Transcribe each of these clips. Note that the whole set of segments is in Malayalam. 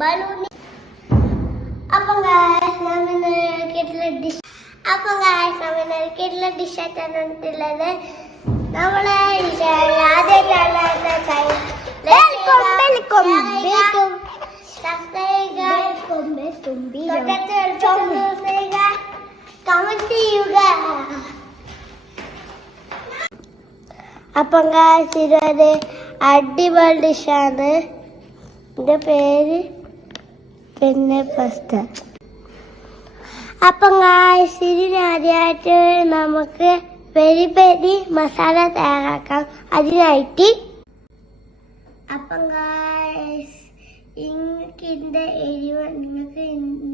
ബലൂണി. അപ്പം ഇന്ന് ഡിഷ് അപ്പം ഡിഷ് ആയിട്ടാണ് വന്നിട്ടുള്ളത് നമ്മളെ ആദ്യമായിട്ടാണ് കമന്റ് ചെയ്യുക അപ്പം അടിപൊളി ഡിഷാണ് എന്റെ പേര് പിന്നെ ഫസ്റ്റ് അപ്പം ആദ്യമായിട്ട് നമുക്ക് പെരി പെരി മസാല തയ്യാറാക്കാം. അതിനായിട്ട് അപ്പം ഇതിന്റെ എരിവ് നിങ്ങൾക്ക്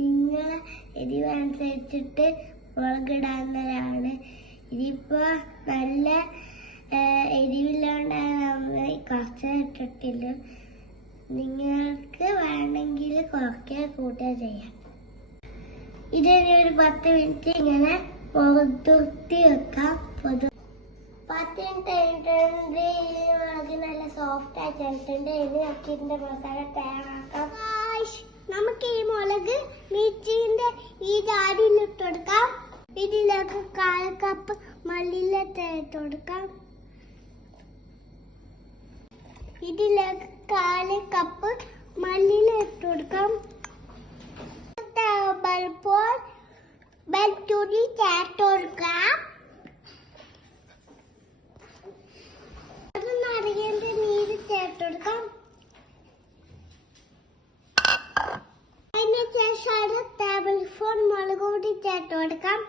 നിങ്ങളെ എരിവ് അനുസരിച്ചിട്ട് മുളകിടാവുന്നതാണ്. ഇതിപ്പോൾ നല്ല എരിവില്ലാണ്ടായ നമ്മൾ കുറച്ച് ഇട്ടിട്ടില്ല. നിങ്ങൾക്ക് വേണമെങ്കിൽ കുറയ്ക്കുക കൂട്ടുക ചെയ്യാം. ഇതിന് ഒരു പത്ത് മിനിറ്റ് ഇങ്ങനെ പൊതുത്തി വെക്കാം. പൊതു പത്ത് മിനിറ്റ് കഴിഞ്ഞിട്ടുണ്ട്. നല്ല സോഫ്റ്റ് ആയി ചേർത്തിട്ടുണ്ട് ഇനി നമുക്ക് ഇതിന്റെ മസാല തയ്യാറാക്കാം നമുക്ക് ഈ മുളക് മിർച്ചിന്റെ ഈ ജാടിയിൽ ഇട്ട് കൊടുക്കാം. ഇതിലേക്ക് കാൽ കപ്പ് മല്ലിയില ഇട്ട് കൊടുക്കാം. ഇതിലേക്ക് കാൽ കപ്പ് മല്ലിയില ഇട്ട് കൊടുക്കാം. ബൽപ്പോൾ ബൽത്തുരി ചേർത്ത് കൊടുക്കാം. നിറയേണ്ട നീര് ചേർത്ത് കൊടുക്കാം. അതിന് ശേഷം ടേബിൾ സ്പൂൺ മുളക് കൂടി ചേർത്ത് കൊടുക്കാം.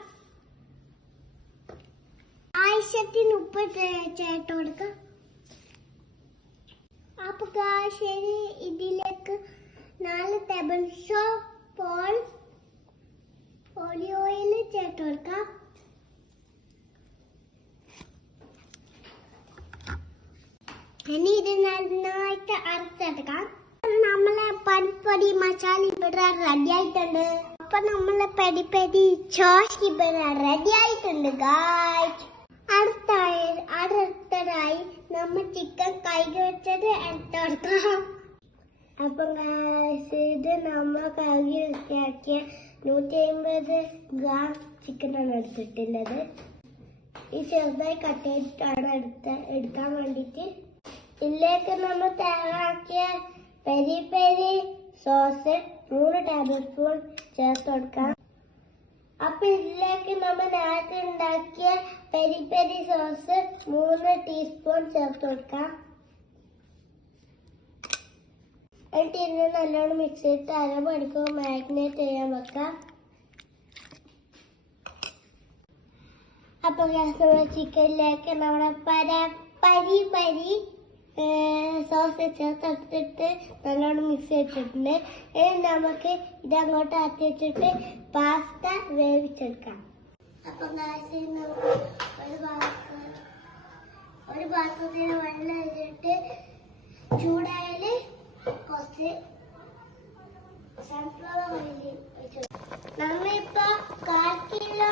ആവശ്യത്തിന് ഉപ്പ് ചേർത്ത് കൊടുക്കാം. ശരി ഇതിലേക്ക് നാല് ടേബിൾ സ്പൂൺ ഒലിവ് ഓയിൽ ചേർത്ത് കൊടുക്കാം. ഇനി ഇത് നന്നായിട്ട് അരച്ചെടുക്കാം. നമ്മളെ പനിപ്പൊടി മസാല ഇവിടെ റെഡി ആയിട്ടുണ്ട്. അപ്പൊ നമ്മളെ പെടി പെടി ചോസ് ഇവിടെ റെഡി ആയിട്ടുണ്ട് ഗായ്സ് അപ്പം ഇത് നമ്മൾ കഴുകി വൃത്തിയാക്കിയ നൂറ്റി അമ്പത് ഗ്രാം ചിക്കനാണ് എടുത്തിട്ടുള്ളത്. ഈ ചെറുതായി കട്ട് ചെയ്തിട്ടാണ് എടുത്ത എടുക്കാൻ വേണ്ടിയിട്ട്. ഇതിലേക്ക് നമ്മൾ തയ്യാറാക്കിയ പെരി പെരി സോസ് മൂന്ന് ടേബിൾ സ്പൂൺ ചേർത്ത് കൊടുക്കാം. അപ്പൊ ഇതിലേക്ക് നമ്മൾ നേരത്തെ ഉണ്ടാക്കിയ പെരി പെരി സോസ് മൂന്ന് ടീസ്പൂൺ ചേർത്ത് കൊടുക്കാം. എന്നിട്ട് ഇതിനെ നല്ലോണം മിക്സ് ചെയ്തിട്ട് അരമണിക്കൂർ മാരിനേറ്റ് ചെയ്യാൻ വെക്കാം. അപ്പൊ നമ്മുടെ ചിക്കനിലേക്ക് നമ്മുടെ പര പരി പരി സോസ് ചേർത്തെടുത്തിട്ട് നല്ലോണം മിക്സ് ചെയ്തിട്ടുണ്ട്. ഇനി നമുക്ക് ഇതങ്ങോട്ട് ആക്കി വെച്ചിട്ട് പാസ്ത വേവിച്ചെടുക്കാം. അപ്പൊ ഒരു പാത്രം ഒരു പാത്രത്തിൽ വെള്ളം ഇട്ടിട്ട് ചൂടായാൽ കുറച്ച് സൺഫ്ലവർ ഓയിൽ ഒഴിച്ചു നമ്മളിപ്പോ കാൽ കിലോ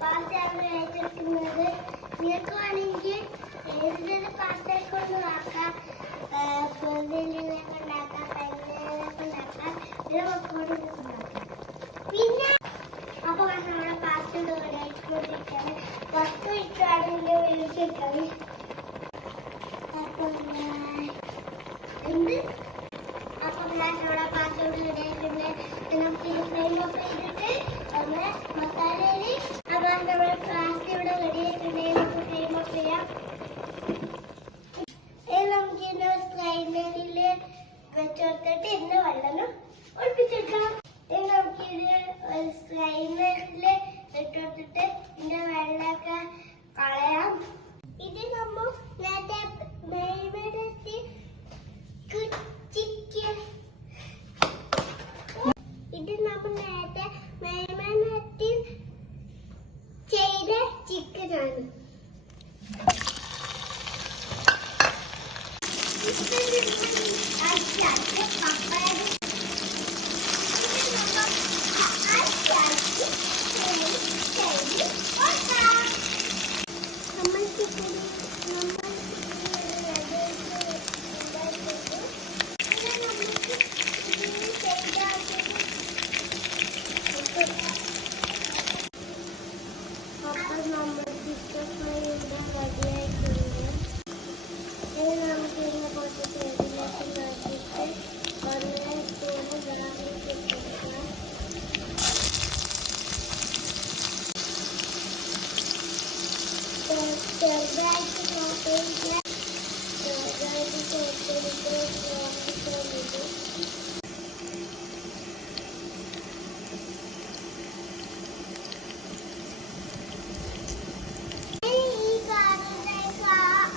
പാസ്തയാണ് വെച്ചെടുക്കുന്നത് നിങ്ങൾക്ക് വേണമെങ്കിൽ ഏതൊരു പാസ്തയൊക്കെ ഒന്ന് ആക്കാം. ഫ്രോസിലേക്ക് ഉണ്ടാക്കാം പെങ്ങളിലേക്ക് ഉണ്ടാക്കാം പിന്നെ അപ്പൊ നമ്മുടെ പാസ്ത റെഡിയായിക്കൊണ്ടിരിക്കുകയാണ് പത്ത് ഇതിന്റെ വേവിച്ചിരിക്കുന്നത് അപ്പൊ എന്ത്? അപ്പൊ ഞാൻ ഇടയിട്ടുണ്ട് നമുക്ക് ഫ്ലെയിം ഓഫ് ചെയ്തിട്ട് ഒന്ന് മസാലയിൽ ഇവിടെ റെഡിയായിട്ടുണ്ട് നമുക്ക് ഫ്ലെയിം ഓഫ് ചെയ്യാം. നമുക്ക് ഇതിന്റെ സ്ലൈഡറിൽ വെച്ചെടുത്തിട്ട് ഇന്ന് വെള്ളം നമുക്ക് ഇത് ഇട്ടെടുത്തിട്ട് ഇതിന്റെ വെള്ളമൊക്കെ കളയാം. ഇത് നമ്മൾ നേരത്തെ മെഴുകുവരട്ടി ചിക്കൻ ഇത് നമ്മൾ നേരത്തെ മെഴുകുവരട്ടി ചെയ്ത ചിക്കനാണ് നമ്മൾ ചിക്കൻ നമ്മൾ ചിക്കൻ ചെറുതായിട്ട് നോക്കിയിട്ട് ചെറുതായിട്ട് ചേർത്തെടുത്ത് നോക്കിയിട്ട് ഈ കാണുന്നതൊക്കെ ആ-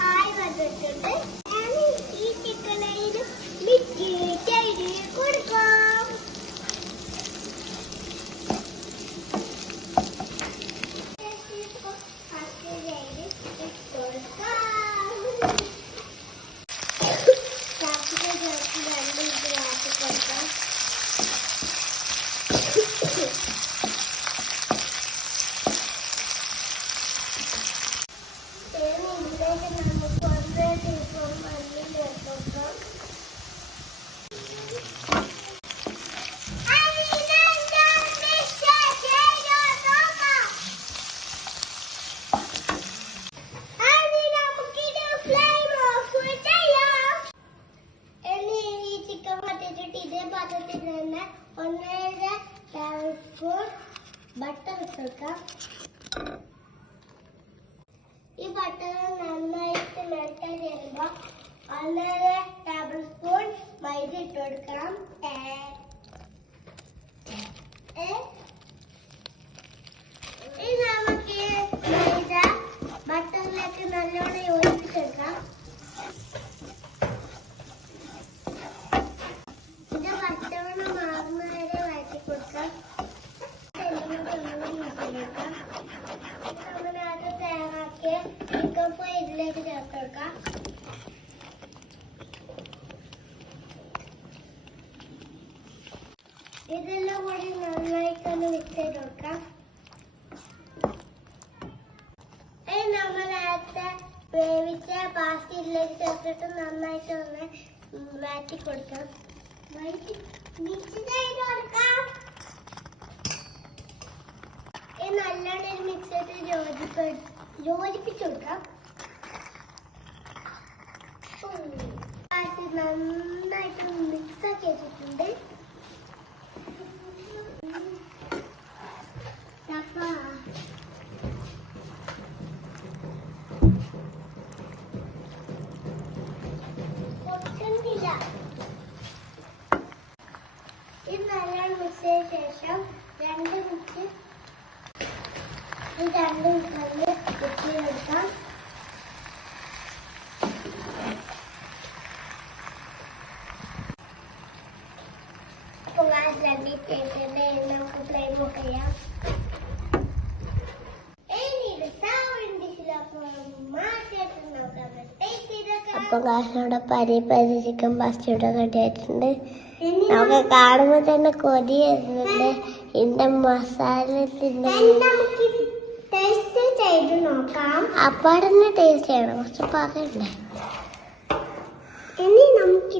ആയി വന്നിട്ടുണ്ട്. ഞാൻ ഈ ചിക്കനയിൽ മിക്സ് ചെയ്ത് കൊടുക്കാം നമുക്ക് ഒന്നേ ദിവസം മണ്ണിൽ വെക്കാം ഒന്നര ടേബിൾ സ്പൂൺ ബട്ടർ ഇട്ടേക്കാം ഈ ബട്ടർ നന്നായിട്ട് മെൽറ്റ് ഒന്നര ടേബിൾ സ്പൂൺ മൈദ ഇട്ട് കൊടുക്കണം. ഇനി മൈദ ബട്ടറിലേക്ക് നല്ലോണം യോജിപ്പിച്ചെടുക്കാം ഇത് ബട്ടറിന് മാറുന്ന വരെ വഴറ്റി കൊടുക്കാം. അങ്ങനെ അത് തയ്യാറാക്കിയ ചിക്കൻ ഫ്രൈ ഇതിലേക്ക് ചേർത്ത് കൊടുക്കാം ഇതെല്ലാം കൂടി നന്നായിട്ടൊന്ന് മിക്സ് ചെയ്ത് കൊടുക്കാം ഇനി നമ്മൾ നേരത്തെ വേവിച്ച ഇതിലേക്ക് ചേർത്തിട്ട് നന്നായിട്ട് ഒന്ന് മാറ്റി കൊടുക്കാം. മാറ്റി മിക്സ് ചെയ്ത് കൊടുക്കാം നല്ലോണം മിക്സ് ചെയ്ത് യോജിപ്പ് യോജിപ്പിച്ച് കൊടുക്കാം. നന്നായിട്ട് മിക്സ് ആക്കി വെച്ചിട്ടുണ്ട് അപ്പൊ പൊട്ടുന്നില്ല ഇത് നല്ലോണം മിക്സ് ചെയ്ത ശേഷം രണ്ട് മിനിറ്റ് ഈ നമുക്ക് അപ്പൊ കാശിനോട് പരി പരി ചിക്കൻ പാസ്റ്റയുടെ റെഡി ആയിട്ടുണ്ട്. നമുക്ക് കാണുമ്പോ തന്നെ കൊതി വരുന്നുണ്ട്. ഇതിന്റെ മസാല ടേസ്റ്റ് ചെയ്ത് നോക്കാം. അപ്പാടന്നെ ടേസ്റ്റ് ചെയ്യണം? കുറച്ച് പറയണ്ടേ ഇനി നമുക്ക്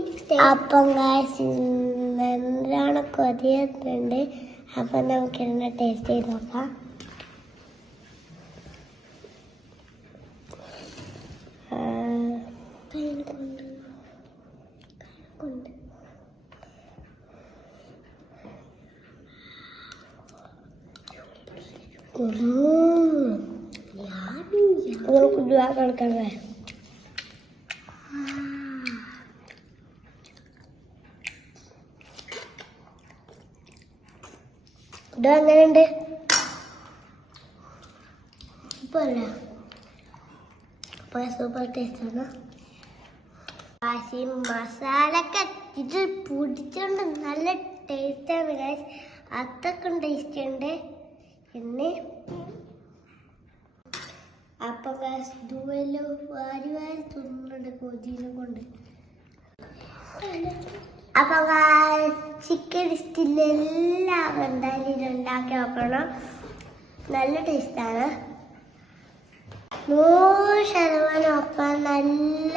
അപ്പം നമുക്ക് ഇതിനെ ടേസ്റ്റ് ചെയ്ത് നോക്കാം. ആ, കയ്യിൽ കൊണ്ട് കൊണ്ട് നമുക്ക് ദുവാ है ഇത് എങ്ങനെയുണ്ട് സൂപ്പറല്ല സൂപ്പർ ടേസ്റ്റാണ് കാശി മസാല ഇത് പൊടിച്ചോണ്ട് നല്ല ടേസ്റ്റാണ് ഗൈസ് അത്രക്കും ടേസ്റ്റ് ഉണ്ട് പിന്നെ അപ്പൊ ഗൈസ് ദൂരല്ലോ വാരി വാരി തിന്നുന്നുണ്ട് കൊതിയിലും കൊണ്ട്. അപ്പൊ ചിക്കൻ ഇഷ്ടമില്ല എല്ലാം എന്തായാലും ഇത് ഉണ്ടാക്കി നോക്കണം. നല്ല ടേസ്റ്റാണ് നൂറ് ശതമാനം ഒപ്പം നല്ല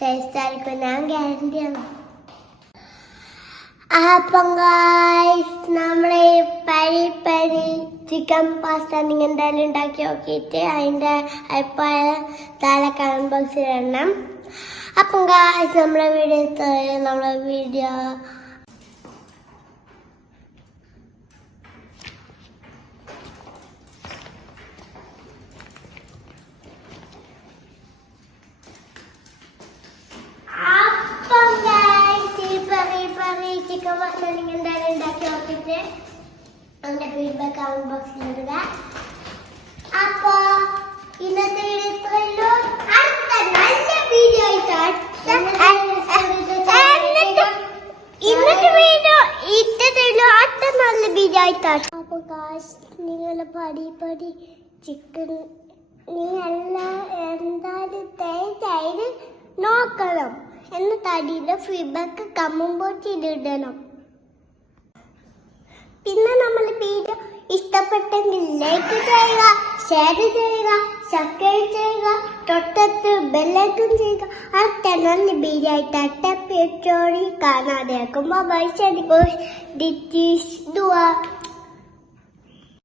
ടേസ്റ്റ് ആയിരിക്കും. ഞാൻ ഗ്യാരണ്ടിയാണ് അപ്പം ഗായ്സ് നമ്മളെ പരി പരി ചിക്കൻ പാസ്ത നിങ്ങൾ എന്തായാലും ഉണ്ടാക്കി നോക്കിയിട്ട് അതിന്റെ അഭിപ്രായം താഴെ കമന്റ് ബോക്സിൽ ഇടണം. അപ്പം ഗായ്സ് നമ്മളെ വീഡിയോ നമ്മളെ വീഡിയോ ചിക്കൻ മസാല നിങ്ങൾ എന്തായാലും ഉണ്ടാക്കി നോക്കിയിട്ട് അതിന്റെ ഫീഡ്ബാക്ക് കമന്റ് ബോക്സിൽ ഇടുക. അപ്പോ ഇന്നത്തെ വീഡിയോ ഇത്രയല്ലോ കാശ് നിങ്ങൾ പടി പടി ചിക്കൻ തടിയുടെ ഫീഡ്ബാക്ക് കമന്റ് ബോക്സിൽ ഇടണം. പിന്നെ നമ്മൾ വീഡിയോ ഇഷ്ടപ്പെട്ടെങ്കിൽ ലൈക്ക് ചെയ്യുക ഷെയർ ചെയ്യുക സബ്സ്ക്രൈബ് ചെയ്യുക തൊട്ടത്ത് ബെല്ലൈക്കൺ ചെയ്യുക. ആ നല്ല ബീജായിട്ട് അട്ടപ്പിച്ചോടി കാണാതെ ബൈ ശരി